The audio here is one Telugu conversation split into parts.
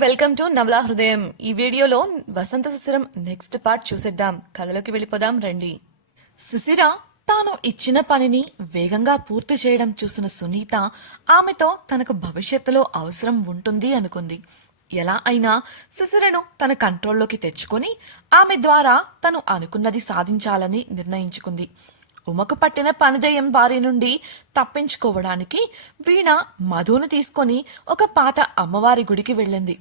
వెల్కమ్ టు నవలా హృదయం. ఈ వీడియోలో వసంత శిశిరం నెక్స్ట్ పార్ట్ చూసేద్దాం. కథలోకి వెళ్ళిపోదాం రండి. శిశిర తాను ఇచ్చిన పనిని వేగంగా పూర్తి చేయడం చూసిన సునీత ఆమెతో తనకు భవిష్యత్తులో అవసరం ఉంటుంది అనుకుంది. ఎలా అయినా శిశిరను తన కంట్రోల్లోకి తెచ్చుకొని ఆమె ద్వారా తను అనుకున్నది సాధించాలని నిర్ణయించుకుంది. ఉమకు పట్టిన పనిదయం బారి నుండి తప్పించుకోవడానికి వీణ మధును తీసుకొని ఒక పాత అమ్మవారి గుడికి వెళ్ళింది.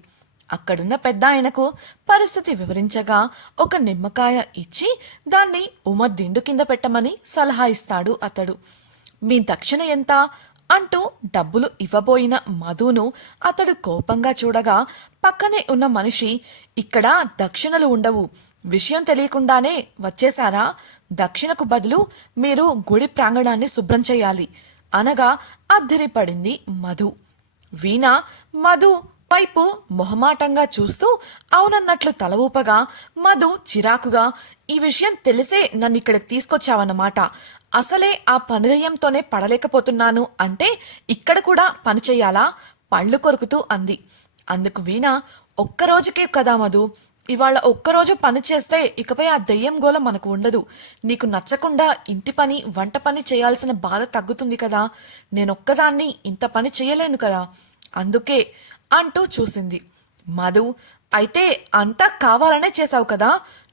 అక్కడున్న పెద్ద ఆయనకు పరిస్థితి వివరించగా ఒక నిమ్మకాయ ఇచ్చి దాన్ని ఉమ దిండు కింద పెట్టమని సలహా ఇస్తాడు అతడు. మీ దక్షిణ ఎంత అంటూ డబ్బులు ఇవ్వబోయిన మధును అతడు కోపంగా చూడగా పక్కనే ఉన్న మనిషి, ఇక్కడ దక్షిణలు ఉండవు, విషయం తెలియకుండానే వచ్చేశారా? దక్షిణకు బదులు మీరు గుడి ప్రాంగణాన్ని శుభ్రం చేయాలి అనగా అద్దిరిపడింది మధు. వీణ మధు వైపు మొహమాటంగా చూస్తూ అవునన్నట్లు తల ఊపగా మధు చిరాకుగా, ఈ విషయం తెలిసే నన్ను ఇక్కడికి తీసుకొచ్చావన్నమాట, అసలే ఆ పనిదయంతోనే పడలేకపోతున్నాను అంటే ఇక్కడ కూడా పని చెయ్యాలా? పళ్ళు కొరుకుతూ అంది. అందుకు వీణ, ఒక్కరోజుకే కదా మధు, ఇవాళ ఒక్కరోజు పని చేస్తే ఇకపై ఆ దెయ్యం గోల మనకు ఉండదు. నీకు నచ్చకుండా ఇంటి పని వంట పని చేయాల్సిన బాధ తగ్గుతుంది కదా, నేనొక్కదాన్ని ఇంత పని చేయలేను కదా, అందుకే అంటూ చూసింది. మధు, అయితే అంతా కావాలనే చేశావు కదా,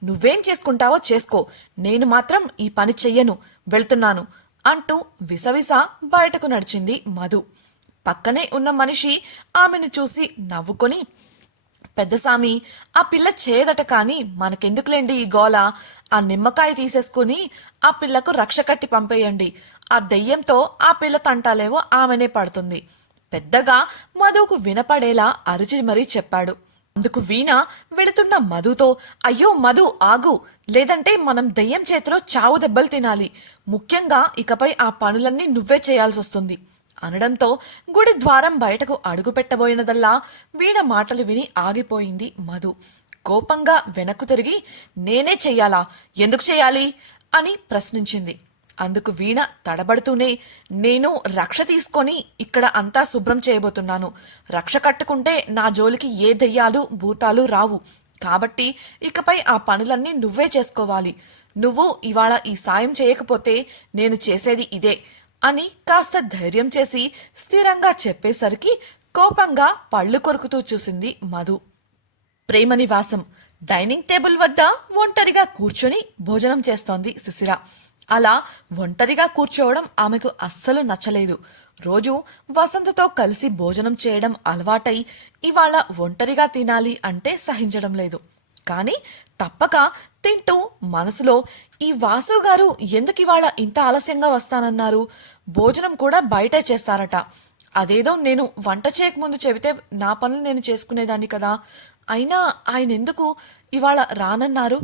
నువ్వేం చేసుకుంటావో చేసుకో, నేను మాత్రం ఈ పని చెయ్యను, వెళ్తున్నాను అంటూ విసవిస బయటకు నడిచింది మధు. పక్కనే ఉన్న మనిషి ఆమెను చూసి నవ్వుకొని, పెద్దసామి, ఆ పిల్ల చేయదట కాని మనకెందుకులేండి ఈ గోల, ఆ నిమ్మకాయ తీసేసుకుని ఆ పిల్లకు రక్ష కట్టి పంపేయండి, ఆ దెయ్యంతో ఆ పిల్ల తంటాలేవో ఆమెనే పడుతుంది, పెద్దగా మధుకు వినపడేలా అరుచి మరీ చెప్పాడు. అందుకు వీణ వెళుతున్న మధుతో, అయ్యో మధు ఆగు, లేదంటే మనం దెయ్యం చేతిలో చావు దెబ్బలు తినాలి, ముఖ్యంగా ఇకపై ఆ పనులన్నీ నువ్వే చేయాల్సి వస్తుంది అనడంతో గుడి ద్వారం బయటకు అడుగు పెట్టబోయినదల్లా వీణ మాటలు విని ఆగిపోయింది మధు. కోపంగా వెనక్కు తిరిగి, నేనే చెయ్యాలా, ఎందుకు చెయ్యాలి అని ప్రశ్నించింది. అందుకు వీణ తడబడుతూనే, నేను రక్ష తీసుకొని ఇక్కడ అంతా శుభ్రం చేయబోతున్నాను, రక్ష కట్టుకుంటే నా జోలికి ఏ దెయ్యాలు భూతాలు రావు, కాబట్టి ఇకపై ఆ పనులన్నీ నువ్వే చేసుకోవాలి, నువ్వు ఇవాళ ఈ సాయం చేయకపోతే నేను చేసేది ఇదే అని కాస్త ధైర్యం చేసి స్థిరంగా చెప్పేసరికి కోపంగా పళ్ళు కొరుకుతూ చూసింది మధు. ప్రేమ నివాసం డైనింగ్ టేబుల్ వద్ద ఒంటరిగా కూర్చొని భోజనం చేస్తోంది శిశిర. అలా ఒంటరిగా కూర్చోవడం ఆమెకు అస్సలు నచ్చలేదు. రోజు వసంతతో కలిసి భోజనం చేయడం అలవాటై ఇవాళ ఒంటరిగా తినాలి అంటే సహించడం లేదు. కాని తప్పక తింటూ మనసులో, ఈ వాసు గారు ఎందుకు ఇవాళ ఇంత ఆలస్యంగా వస్తానన్నారు, భోజనం కూడా బయటే చేస్తారట, అదేదో నేను వంట చేయకముందు చెబితే నా పనులు నేను చేసుకునేదాన్ని కదా, అయినా ఆయన ఎందుకు ఇవాళ రానన్నారు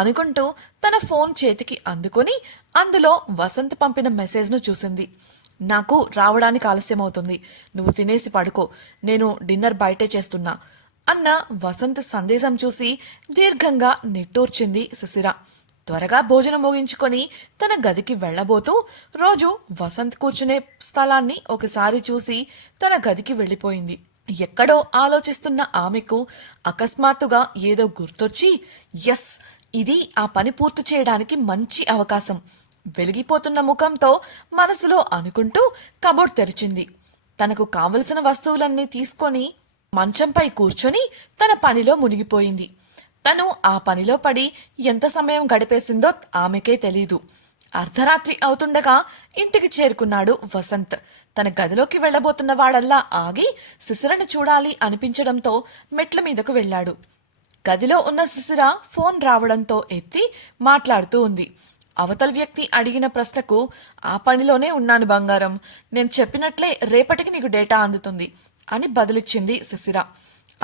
అనుకుంటూ తన ఫోన్ చేతికి అందుకొని అందులో వసంత్ పంపిన మెసేజ్ను చూసింది. నాకు రావడానికి ఆలస్యం అవుతుంది, నువ్వు తినేసి పడుకో, నేను డిన్నర్ బయటే చేస్తున్నా అన్న వసంత్ సందేశం చూసి దీర్ఘంగా నిట్టూర్చింది శిశిర. త్వరగా భోజనం ముగించుకొని తన గదికి వెళ్లబోతూ రోజు వసంత్ కూర్చునే స్థలాన్ని ఒకసారి చూసి తన గదికి వెళ్లిపోయింది. ఎక్కడో ఆలోచిస్తున్న ఆమెకు అకస్మాత్తుగా ఏదో గుర్తొచ్చి, ఎస్, ఇది ఆ పని పూర్తి చేయడానికి మంచి అవకాశం, వెలిగిపోతున్న ముఖంతో మనసులో అనుకుంటూ కబోర్డ్ తెరిచింది. తనకు కావలసిన వస్తువులన్నీ తీసుకొని మంచంపై కూర్చొని తన పనిలో మునిగిపోయింది. తను ఆ పనిలో పడి ఎంత సమయం గడిపేసిందో ఆమెకే తెలీదు. అర్ధరాత్రి అవుతుండగా ఇంటికి చేరుకున్నాడు వసంత్. తన గదిలోకి వెళ్లబోతున్న వాడల్లా ఆగి శిశిరను చూడాలి అనిపించడంతో మెట్ల మీదకు వెళ్లాడు. గదిలో ఉన్న శిశిర ఫోన్ రావడంతో ఎత్తి మాట్లాడుతూ ఉంది. అవతల వ్యక్తి అడిగిన ప్రశ్నకు, ఆ పనిలోనే ఉన్నాను బంగారం, నేను చెప్పినట్లే రేపటికి నీకు డేటా అందుతుంది అని బదులిచ్చింది శిశిర.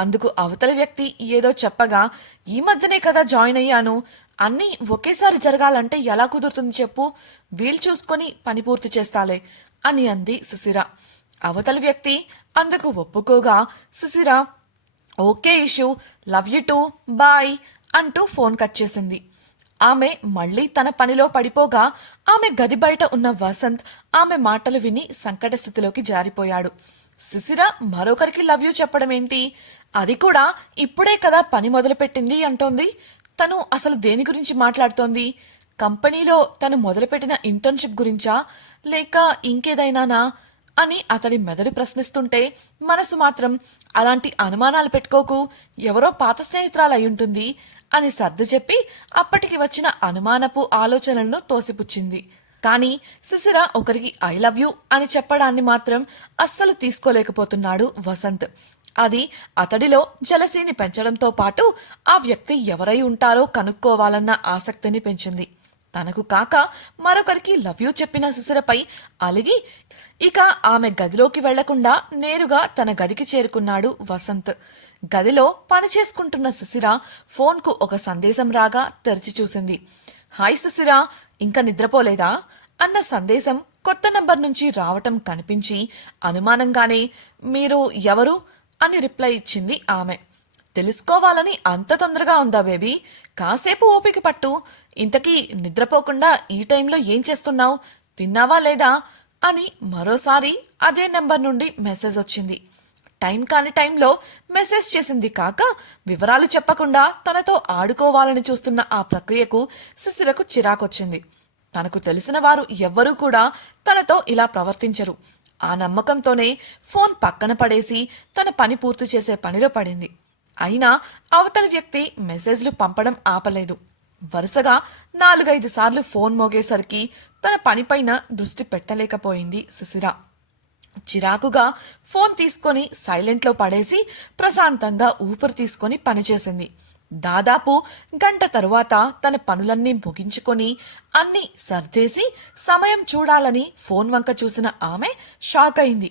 అందుకు అవతల వ్యక్తి ఏదో చెప్పగా, ఈ మధ్యనే కదా జాయిన్ అయ్యాను, అన్నీ ఒకేసారి జరగాలంటే ఎలా కుదురుతుంది చెప్పు, వీలు చూసుకొని పని పూర్తి చేస్తాలే అని అంది శిశిర. అవతల వ్యక్తి అందుకు ఒప్పుకోగా Shishira, okay issue, love you too, bye అంటూ ఫోన్ కట్ చేసింది. ఆమె మళ్లీ తన పనిలో పడిపోగా ఆమె గది బయట ఉన్న వసంత్ ఆమె మాటలు విని సంకట స్థితిలోకి జారిపోయాడు. శిశిర మరొకరికి లవ్ యూ చెప్పడం ఏంటి? అది కూడా ఇప్పుడే కదా పని మొదలుపెట్టింది అంటోంది. తను అసలు దేని గురించి మాట్లాడుతోంది? కంపెనీలో తను మొదలుపెట్టిన ఇంటర్న్షిప్ గురించా, లేక ఇంకేదైనానా అని అతడి మెదడు ప్రశ్నిస్తుంటే మనసు మాత్రం అలాంటి అనుమానాలు పెట్టుకోకు, ఎవరో పాత స్నేహితురాలు అయ్యుంటుంది అని సర్ది చెప్పి అప్పటికి వచ్చిన అనుమానపు ఆలోచనలను తోసిపుచ్చింది. కానీ శిశిర ఒకరికి ఐ లవ్ యూ అని చెప్పడాన్ని మాత్రం అస్సలు తీసుకోలేకపోతున్నాడు వసంత్. అది అతడిలో జలసీని పెంచడంతో పాటు ఆ వ్యక్తి ఎవరై ఉంటారో కనుక్కోవాలన్న ఆసక్తిని పెంచింది. తనకు కాక మరొకరికి లవ్ యూ చెప్పిన శిశిరపై అలిగి ఇక ఆమె గదిలోకి వెళ్లకుండా నేరుగా తన గదికి చేరుకున్నాడు వసంత్. గదిలో పని చేసుకుంటున్న శిశిర ఫోన్కు ఒక సందేశం రాగా తెరిచి చూసింది. హాయ్ శిశిర, ఇంకా నిద్రపోలేదా అన్న సందేశం కొత్త నంబర్ నుంచి రావటం కనిపించి అనుమానంగానే మీరు ఎవరు అని రిప్లై ఇచ్చింది ఆమె. తెలుసుకోవాలని అంత తొందరగా ఉందా బేబీ? కాసేపు ఓపిక పట్టు. ఇంతకీ నిద్రపోకుండా ఈ టైంలో ఏం చేస్తున్నావు? తిన్నావా లేదా అని మరోసారి అదే నెంబర్ నుండి మెసేజ్ వచ్చింది. టైం కాని టైంలో మెసేజ్ చేసింది కాక వివరాలు చెప్పకుండా తనతో ఆడుకోవాలని చూస్తున్న ఆ ప్రక్రియకు శిశిరకు చిరాకొచ్చింది. తనకు తెలిసిన వారు ఎవ్వరూ కూడా తనతో ఇలా ప్రవర్తించరు. ఆ నమ్మకంతోనే ఫోన్ పక్కన పడేసి తన పని పూర్తి చేసే పనిలో పడింది. అయినా అవతలి వ్యక్తి మెసేజ్లు పంపడం ఆపలేదు. వరుసగా 4-5 సార్లు ఫోన్ మోగేసరికి తన పనిపైన దృష్టి పెట్టలేకపోయింది శిశిర. చిరాకుగా ఫోన్ తీసుకొని సైలెంట్లో పడేసి ప్రశాంతంగా ఊపిరి తీసుకొని పనిచేసింది. దాదాపు గంట తరువాత తన పనులన్నీ ముగించుకొని అన్నీ సర్దేసి సమయం చూడాలని ఫోన్ వంక చూసిన ఆమె షాక్ అయింది.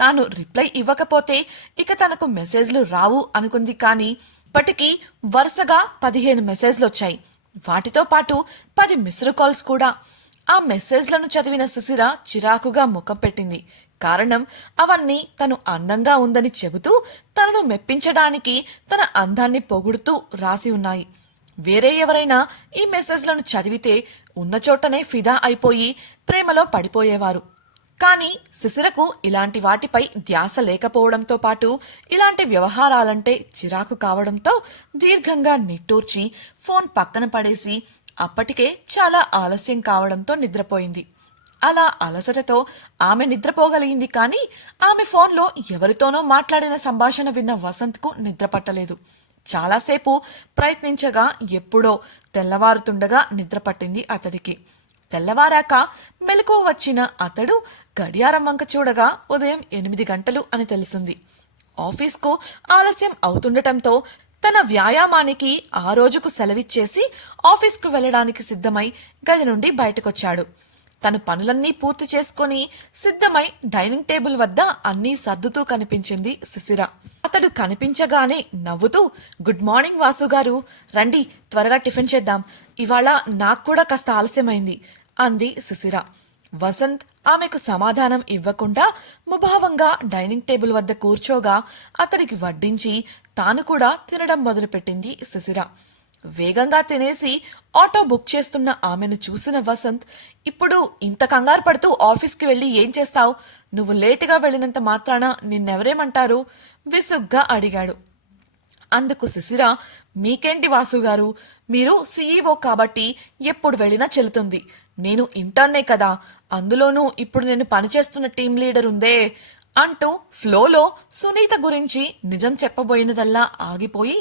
తాను రిప్లై ఇవ్వకపోతే ఇక తనకు మెసేజ్లు రావు అనుకుంది. కానీ ఇప్పటికీ వరుసగా 15 మెసేజ్లు వచ్చాయి. వాటితో పాటు 10 మిస్డ్ కాల్స్ కూడా. ఆ మెసేజ్లను చదివిన శిశిర చిరాకుగా ముఖం పెట్టింది. కారణం అవన్నీ తను అందంగా ఉందని చెబుతూ తనను మెప్పించడానికి తన అందాన్ని పొగుడుతూ రాసి ఉన్నాయి. వేరే ఎవరైనా ఈ మెసేజ్లను చదివితే ఉన్న చోటనే ఫిదా అయిపోయి ప్రేమలో పడిపోయేవారు. కానీ శిశిరకు ఇలాంటి వాటిపై ధ్యాస లేకపోవడంతో పాటు ఇలాంటి వ్యవహారాలంటే చిరాకు కావడంతో దీర్ఘంగా నిట్టూర్చి ఫోన్ పక్కన పడేసి అప్పటికే చాలా ఆలస్యం కావడంతో నిద్రపోయింది. అలా అలసటతో ఆమె నిద్రపోగలిగింది. కానీ ఆమె ఫోన్లో ఎవరితోనో మాట్లాడిన సంభాషణ విన్న వసంత్కు నిద్ర పట్టలేదు. చాలాసేపు ప్రయత్నించగా ఎప్పుడో తెల్లవారుతుండగా నిద్ర పట్టింది అతడికి. తెల్లవారాక మెలకువ వచ్చిన అతడు గడియారం వంక చూడగా ఉదయం 8 గంటలు అని తెలిసింది. ఆఫీస్కు ఆలస్యం అవుతుండటంతో తన వ్యాయామానికి ఆ రోజుకు సెలవిచ్చేసి ఆఫీస్కు వెళ్లడానికి సిద్ధమై గది నుండి బయటకొచ్చాడు. తను పనులన్నీ పూర్తి చేసుకుని సిద్ధమై డైనింగ్ టేబుల్ వద్ద అన్నీ సర్దుతూ కనిపించింది శిశిర. అతడు కనిపించగానే నవ్వుతూ, గుడ్ మార్నింగ్ వాసుగారు, రండి త్వరగా టిఫిన్ చేద్దాం, ఇవాళ నాకు కూడా కాస్త ఆలస్యమైంది అంది శిశిర. వసంత్ ఆమెకు సమాధానం ఇవ్వకుండా ముభావంగా డైనింగ్ టేబుల్ వద్ద కూర్చోగా అతడికి వడ్డించి తాను కూడా తినడం మొదలుపెట్టింది శిశిర. వేగంగా తినేసి ఆటో బుక్ చేస్తున్న ఆమెను చూసిన వసంత్, ఇప్పుడు ఇంత కంగారు పడుతూ ఆఫీస్కి వెళ్ళి ఏం చేస్తావు? నువ్వు లేటుగా వెళ్ళినంత మాత్రాన నిన్నెవరేమంటారు? విసుగ్గా అడిగాడు. అందుకు శిశిర, మీకేంటి వాసుగారు, మీరు సీఈఓ కాబట్టి ఎప్పుడు వెళ్ళినా చెల్లుతుంది. నేను ఇంటర్నే కదా, అందులోనూ ఇప్పుడు నేను పనిచేస్తున్న టీం లీడర్ ఉందే అంటూ ఫ్లోలో సునీత గురించి నిజం చెప్పబోయినదల్లా ఆగిపోయి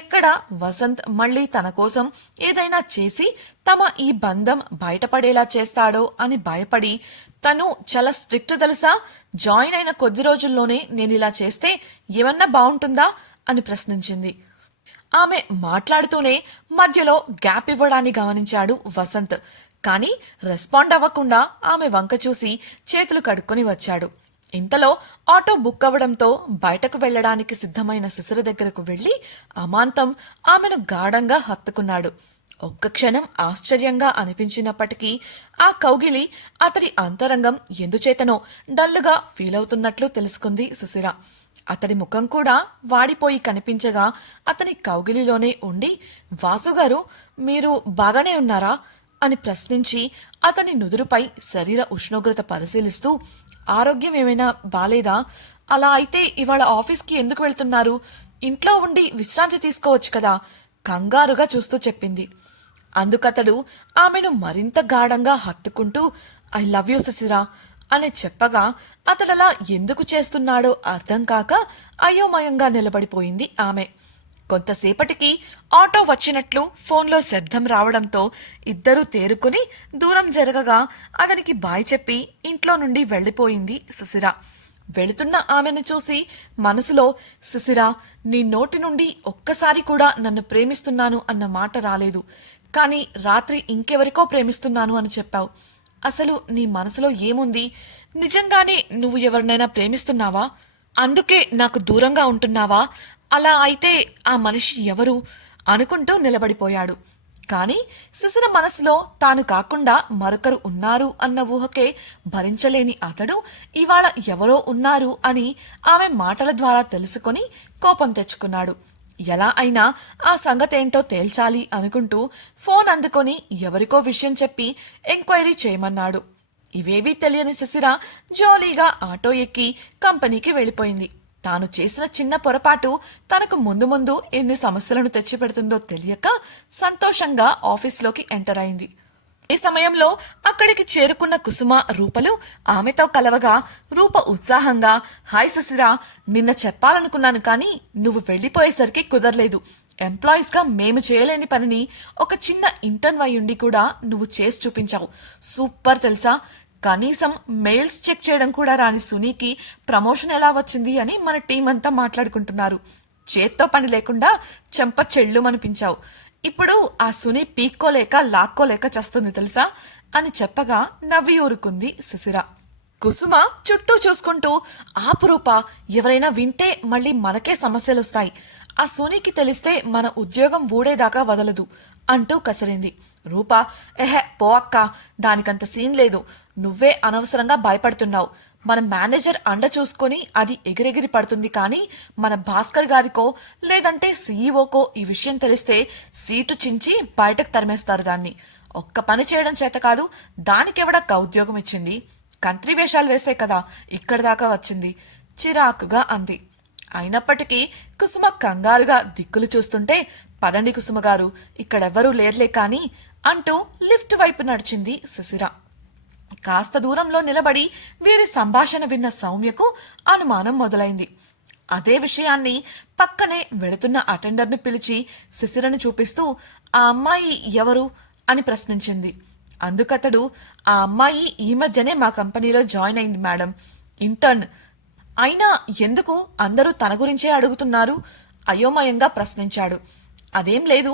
ఎక్కడ వసంత్ మళ్ళీ తన కోసం ఏదైనా చేసి తమ ఈ బంధం బయటపడేలా చేస్తాడో అని భయపడి, తను చాలా స్ట్రిక్ట్ తెలుసా, జాయిన్ అయిన కొద్ది రోజుల్లోనే నేను ఇలా చేస్తే ఏమన్నా బాగుంటుందా అని ప్రశ్నించింది. ఆమె మాట్లాడుతూనే మధ్యలో గ్యాప్ ఇవ్వడాన్ని గమనించాడు వసంత్. కానీ రెస్పాండ్ అవ్వకుండా ఆమె వంక చూసి చేతులు కడుక్కొని వచ్చాడు. ఇంతలో ఆటో బుక్ అవ్వడంతో బయటకు వెళ్లడానికి సిద్ధమైన శిశిర దగ్గరకు వెళ్లి అమాంతం ఆమెను గాఢంగా హత్తుకున్నాడు. ఒక్క క్షణం ఆశ్చర్యంగా అనిపించినప్పటికీ ఆ కౌగిలి అతడి అంతరంగం ఎందుచేతనో డల్లుగా ఫీలవుతున్నట్లు తెలుసుకుంది శిశిర. అతడి ముఖం కూడా వాడిపోయి కనిపించగా అతని కౌగిలిలోనే ఉండి, వాసుగారు మీరు బాగానే ఉన్నారా అని ప్రశ్నించి అతని నుదురుపై శరీర ఉష్ణోగ్రత పరిశీలిస్తూ ఆరోగ్యం ఏమైనా బాలేదా? అలా అయితే ఇవాళ ఆఫీస్కి ఎందుకు వెళ్తున్నారు? ఇంట్లో ఉండి విశ్రాంతి తీసుకోవచ్చు కదా కంగారుగా చూస్తూ చెప్పింది. అందుకతడు ఆమెను మరింత గాఢంగా హత్తుకుంటూ ఐ లవ్ యూ శశిరా అని చెప్పగా అతడలా ఎందుకు చేస్తున్నాడో అర్థం కాక అయోమయంగా నిలబడిపోయింది ఆమె. కొంతసేపటికి ఆటో వచ్చినట్లు ఫోన్లో శబ్దం రావడంతో ఇద్దరూ తేరుకుని దూరం జరగగా అతనికి బాయ్ చెప్పి ఇంట్లో నుండి వెళ్ళిపోయింది సుశిర. వెళుతున్న ఆమెను చూసి మనసులో సుశిర, నీ నోటి నుండి ఒక్కసారి కూడా నన్ను ప్రేమిస్తున్నాను అన్న మాట రాలేదు, కానీ రాత్రి ఇంకెవరికో ప్రేమిస్తున్నాను అని చెప్పావు. అసలు నీ మనసులో ఏముంది? నిజంగానే నువ్వు ఎవరినైనా ప్రేమిస్తున్నావా? అందుకే నాకు దూరంగా ఉంటున్నావా? అలా అయితే ఆ మనిషి ఎవరు అనుకుంటూ నిలబడిపోయాడు. కాని శిశిర మనసులో తాను కాకుండా మరొకరు ఉన్నారు అన్న ఊహకే భరించలేని అతడు ఇవాళ ఎవరో ఉన్నారు అని ఆమె మాటల ద్వారా తెలుసుకొని కోపం తెచ్చుకున్నాడు. ఎలా అయినా ఆ సంగతేంటో తేల్చాలి అనుకుంటూ ఫోన్ అందుకొని ఎవరికో విషయం చెప్పి ఎంక్వైరీ చేయమన్నాడు. ఇవేవీ తెలియని శిశిర జాలీగా ఆటో ఎక్కి కంపెనీకి వెళ్ళిపోయింది. తాను చేసిన చిన్న పొరపాటు తనకు ముందు ముందు ఎన్ని సమస్యలను తెచ్చిపెడుతుందో తెలియక సంతోషంగా ఆఫీస్లోకి ఎంటర్ అయింది. ఈ సమయంలో అక్కడికి చేరుకున్న కుసుమ, రూపలు ఆమెతో కలవగా రూప ఉత్సాహంగా హాయ్ శశిరా, నిన్న చెప్పాలనుకున్నాను కానీ నువ్వు వెళ్ళిపోయేసరికి కుదరలేదు. ఎంప్లాయీస్గా మేము చేయలేని పనిని ఒక చిన్న ఇంటర్న్ అయ్యుండి కూడా నువ్వు చేసి చూపించావు. సూపర్ తెలుసా, కనీసం మెయిల్స్ చెక్ చేయడం కూడా రాని సునీకి ప్రమోషన్ ఎలా వచ్చింది అని మన టీం అంతా మాట్లాడుకుంటున్నారు. చేత్తో పని లేకుండా చెంప చెళ్ళుమనిపించావు. ఇప్పుడు ఆ సుని పీక్కోలేక లాక్కోలేక చస్తుంది తెలుసా అని చెప్పగా నవ్వి ఊరుకుంది శిశిర. కుసుమ చుట్టూ చూసుకుంటూ ఆపురూపా, ఎవరైనా వింటే మళ్ళీ మనకే సమస్యలొస్తాయి. ఆ సోనీకి తెలిస్తే మన ఉద్యోగం ఊడేదాకా వదలదు అంటూ కసిరింది. రూపా ఎహె పో అక్క, దానికంత సీన్ లేదు. నువ్వే అనవసరంగా భయపడుతున్నావు. మన మేనేజర్ అండ చూసుకొని అది ఎగిరెగిరి పడుతుంది, కానీ మన భాస్కర్ గారికో లేదంటే సీఈఓకో ఈ విషయం తెలిస్తే సీటు చించి బయటకు తరిమేస్తారు దాన్ని. ఒక్క పని చేయడం చేత కాదు, దానికెవడక్క ఉద్యోగం ఇచ్చింది? కంత్రి వేషాలు వేసే కదా ఇక్కడి దాకా వచ్చింది చిరాకుగా అంది. అయినప్పటికీ కుసుమ కంగారుగా దిక్కులు చూస్తుంటే పదండి కుసుమ గారు, ఇక్కడెవ్వరూ లేర్లే కాని అంటూ లిఫ్ట్ వైపు నడిచింది శిశిర. కాస్త దూరంలో నిలబడి వీరి సంభాషణ విన్న సౌమ్యకు అనుమానం మొదలైంది. అదే విషయాన్ని పక్కనే వెళుతున్న అటెండర్ను పిలిచి శిశిరను చూపిస్తూ ఆ అమ్మాయి ఎవరు అని ప్రశ్నించింది. అందుకతడు ఆ అమ్మాయి ఈ మధ్యనే మా కంపెనీలో జాయిన్ అయింది మేడం, ఇంటర్న్. అయినా ఎందుకు అందరూ తన గురించే అడుగుతున్నారు అయోమయంగా ప్రశ్నించాడు. అదేం లేదు,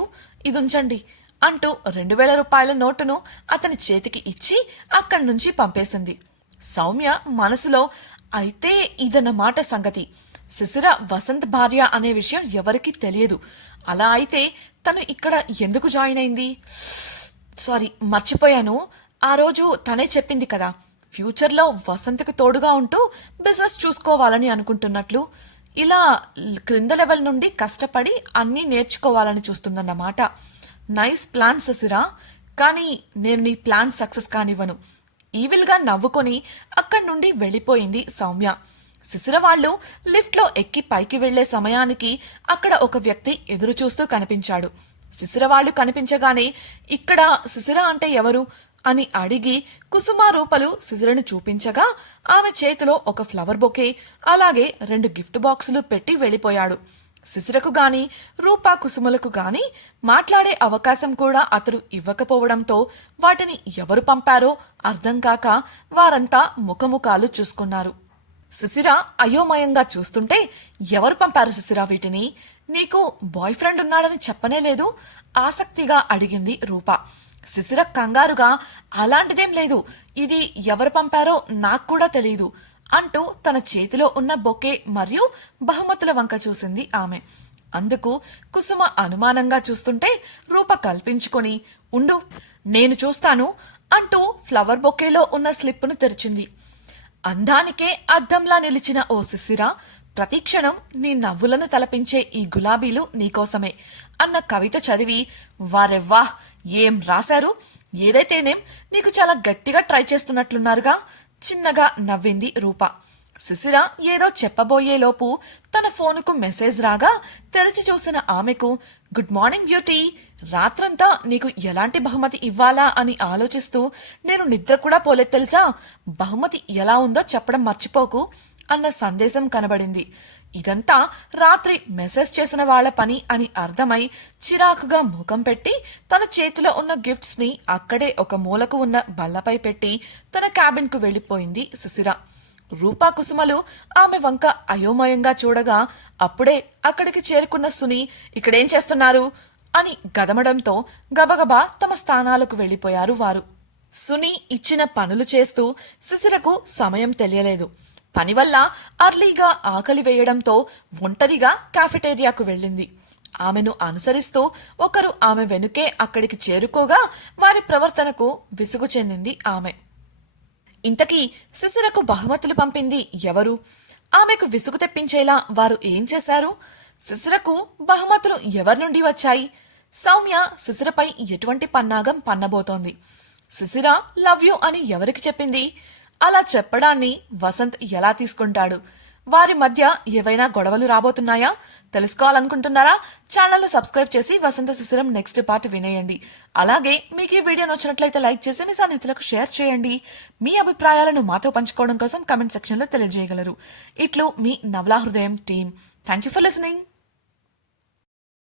ఇదుంచండి అంటూ 2000 రూపాయల నోటును అతని చేతికి ఇచ్చి అక్కడి నుంచి పంపేసింది. సౌమ్య మనసులో అయితే ఇదన్నమాట సంగతి. శిశిర వసంత్ భార్య అనే విషయం ఎవరికీ తెలియదు. అలా అయితే తను ఇక్కడ ఎందుకు జాయిన్ అయింది? సారీ, మర్చిపోయాను. ఆ రోజు తనే చెప్పింది కదా, ఫ్యూచర్లో వసంత్కి తోడుగా ఉంటూ బిజినెస్ చూసుకోవాలని అనుకుంటున్నట్లు. ఇలా క్రింద లెవెల్ నుండి కష్టపడి అన్నీ నేర్చుకోవాలని చూస్తుందన్నమాట. నైస్ ప్లాన్ శశిరా, కానీ నేను నీ ప్లాన్ సక్సెస్ కానివ్వను. ఈవిల్గా నవ్వుకొని అక్కడి నుండి వెళ్ళిపోయింది సౌమ్య. శిశిర వాళ్ళు లిఫ్ట్లో ఎక్కి పైకి వెళ్లే సమయానికి అక్కడ ఒక వ్యక్తి ఎదురు చూస్తూ కనిపించాడు. శిశిర వాళ్ళు కనిపించగానే ఇక్కడ శిశిర అంటే ఎవరు అని అడిగి కుసుమ, రూపలు శిశిరను చూపించగా ఆమె చేతిలో ఒక ఫ్లవర్ బొకే అలాగే 2 గిఫ్ట్ బాక్సులు పెట్టి వెళ్ళిపోయాడు. శిశిరకు గాని రూపా, కుసుమలకు గాని మాట్లాడే అవకాశం కూడా అతడు ఇవ్వకపోవడంతో వాటిని ఎవరు పంపారో అర్థం కాక వారంతా ముఖముఖాలు చూసుకున్నారు. శిశిర అయోమయంగా చూస్తుంటే ఎవరు పంపారు శిశిర వీటిని? నీకు బాయ్ ఫ్రెండ్ ఉన్నాడని చెప్పనే లేదు ఆసక్తిగా అడిగింది రూప. శిశిర కంగారుగా అలాంటిదేం లేదు, ఇది ఎవరు పంపారో నాకు కూడా తెలీదు అంటూ తన చేతిలో ఉన్న బొకే మరియు బహుమతుల వంక చూసింది ఆమె. అందుకు కుసుమ అనుమానంగా చూస్తుంటే రూప కల్పించుకొని ఉండు నేను చూస్తాను అంటూ ఫ్లవర్ బొకేలో ఉన్న స్లిప్పును తెరిచింది. అందానికే అద్దంలా నిలిచిన ఓ శిశిర, ప్రతిక్షణం నీ నవ్వులను తలపించే ఈ గులాబీలు నీకోసమే అన్న కవిత చదివి వారెవ్వా ఏం రాశారు, ఏదైతేనేం నీకు చాలా గట్టిగా ట్రై చేస్తున్నట్లున్నారుగా, చిన్నగా నవ్వింది రూప. శిశిర ఏదో చెప్పబోయేలోపు తన ఫోనుకు మెసేజ్ రాగా తెరిచి చూసిన ఆమెకు, గుడ్ మార్నింగ్ బ్యూటీ, రాత్రంతా నీకు ఎలాంటి బహుమతి ఇవ్వాలా అని ఆలోచిస్తూ నేను నిద్ర కూడా పోలేదు తెలుసా, బహుమతి ఎలా ఉందో చెప్పడం మర్చిపోకు అన్న సందేశం కనబడింది. ఇదంతా రాత్రి మెసేజ్ చేసిన వాళ్ల పని అని అర్థమై చిరాకుగా ముఖం పెట్టి తన చేతిలో ఉన్న గిఫ్ట్స్ ని అక్కడే ఒక మూలకు ఉన్న బల్లపై పెట్టి తన క్యాబిన్ కు వెళ్లిపోయింది శిశిర. రూపా కుసుమలు ఆమె వంక అయోమయంగా చూడగా అప్పుడే అక్కడికి చేరుకున్న సుని ఇక్కడేం చేస్తున్నారు అని గదమడంతో గబగబా తమ స్థానాలకు వెళ్లిపోయారు వారు. సుని ఇచ్చిన పనులు చేస్తూ శిశిరకు సమయం తెలియలేదు. పని వల్ల అర్లీగా ఆకలి వేయడంతో ఒంటరిగా కాఫెటేరియాకు వెళ్ళింది. ఆమెను అనుసరిస్తూ ఒకరు ఆమె వెనుకే అక్కడికి చేరుకోగా వారి ప్రవర్తనకు విసుగు చెందింది ఆమె. ఇంతకీ శిశిరకు బహుమతులు పంపింది ఎవరు? ఆమెకు విసుగు తెప్పించేలా వారు ఏం చేశారు? శిశిరకు బహుమతులు ఎవరి నుండి వచ్చాయి? సౌమ్య శిశిరపై ఎటువంటి పన్నాగం పన్నబోతోంది? శిశిర లవ్ యూ అని ఎవరికి చెప్పింది? అలా చెప్పడాన్ని వసంత్ ఎలా తీసుకుంటాడు? వారి మధ్య ఏవైనా గొడవలు రాబోతున్నాయా? తెలుసుకోవాలనుకుంటున్నారా? ఛానల్ సబ్స్క్రైబ్ చేసి వసంత శిశిరం నెక్స్ట్ పార్ట్ వినేయండి. అలాగే మీకు ఈ వీడియో నచ్చినట్లయితే లైక్ చేసి మీ స్నేహితులకు షేర్ చేయండి. మీ అభిప్రాయాలను మాతో పంచుకోవడం కోసం కమెంట్ సెక్షన్ లో తెలియజేయగలరు. ఇట్లు మీ నవలా హృదయం team. Thank you for listening.